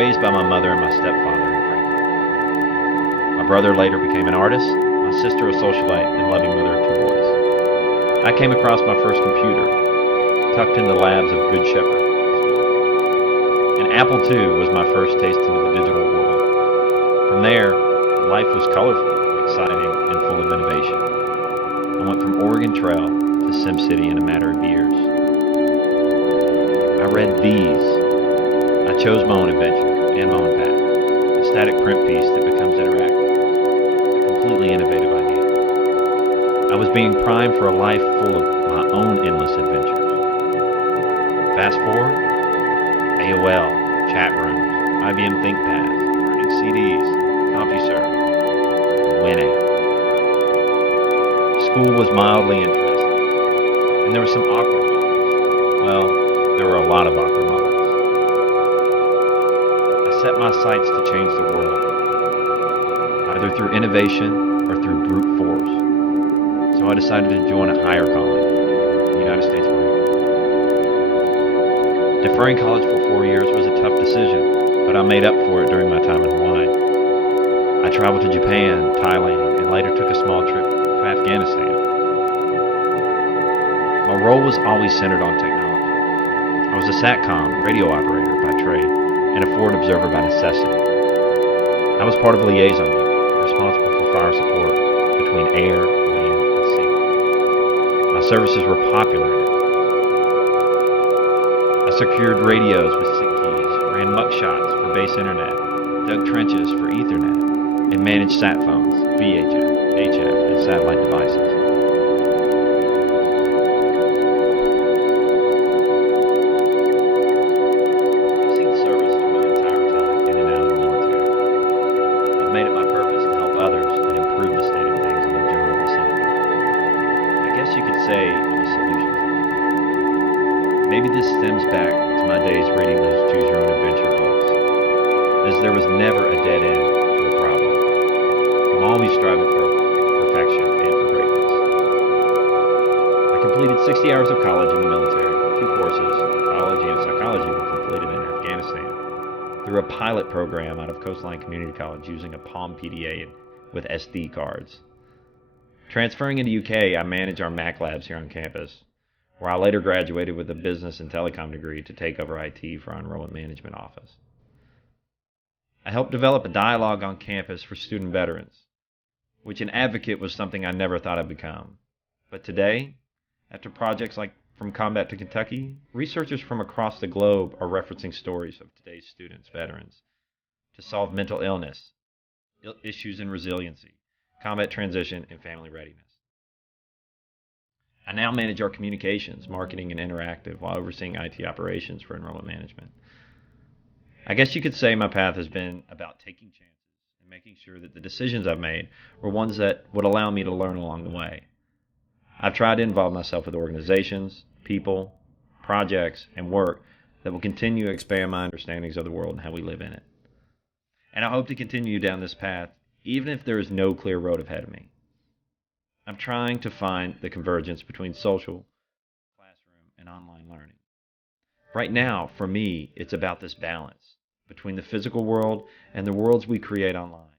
raised by my mother and my stepfather in Franklin. My brother later became an artist, my sister a socialite and loving mother of 2 boys. I came across my first computer, tucked in the labs of Good Shepherd School. And Apple II was my first taste into the digital world. From there, life was colorful, exciting, and full of innovation. I went from Oregon Trail to SimCity in a matter of years. I read these. I chose my own adventure and my own path. A static print piece that becomes interactive. A completely innovative idea. I was being primed for a life full of my own endless adventures. Fast forward, AOL, chat rooms, IBM ThinkPads, burning CDs, CompuServe, winning. School was mildly interesting, and there were some awkward moments. Well, there were a lot of awkward moments. I set my sights to change the world, either through innovation or through brute force. So I decided to join a higher calling, the United States Marine Corps. Deferring college for 4 years was a tough decision, but I made up for it during my time in Hawaii. I traveled to Japan, Thailand, and later took a small trip to Afghanistan. My role was always centered on technology. I was a SATCOM radio operator by trade and a forward observer by necessity. I was part of a liaison unit, responsible for fire support between air, land, and sea. My services were popular in it. I secured radios with SIG keys, ran mugshots for base internet, dug trenches for Ethernet, and managed sat phones, VHF, HF, and satellite devices. I've seen service through my entire time in and out of the military. I've made it my purpose to help others and improve the state of things in the general vicinity. I guess you could say I'm a solutions engineer. Maybe this stems back to my days reading those Choose Your Own Adventure books, as there was never a dead end to a problem. I'm always striving for perfection and for greatness. I completed 60 hours of college in the military. 2 courses, biology and psychology, were completed in Afghanistan through a pilot program out of Coastline Community College using a Palm PDA with SD cards. Transferring into UK, I manage our Mac labs here on campus, where I later graduated with a business and telecom degree to take over IT for our enrollment management office. I helped develop a dialogue on campus for student veterans, which an advocate was something I never thought I'd become. But today, after projects like From Combat to Kentucky, researchers from across the globe are referencing stories of today's students, veterans, to solve mental illness, issues in resiliency, combat transition, and family readiness. I now manage our communications, marketing, and interactive while overseeing IT operations for enrollment management. I guess you could say my path has been about taking chances and making sure that the decisions I've made were ones that would allow me to learn along the way. I've tried to involve myself with organizations, people, projects, and work that will continue to expand my understandings of the world and how we live in it. And I hope to continue down this path, even if there is no clear road ahead of me. I'm trying to find the convergence between social, classroom, and online learning. Right now, for me, it's about this balance between the physical world and the worlds we create online.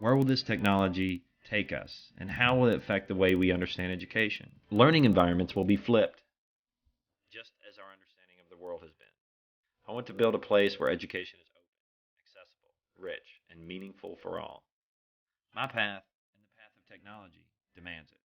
Where will this technology take us, and how will it affect the way we understand education? Learning environments will be flipped, just as our understanding of the world has been. I want to build a place where education is open, accessible, rich, and meaningful for all. My path, and the path of technology, demands it.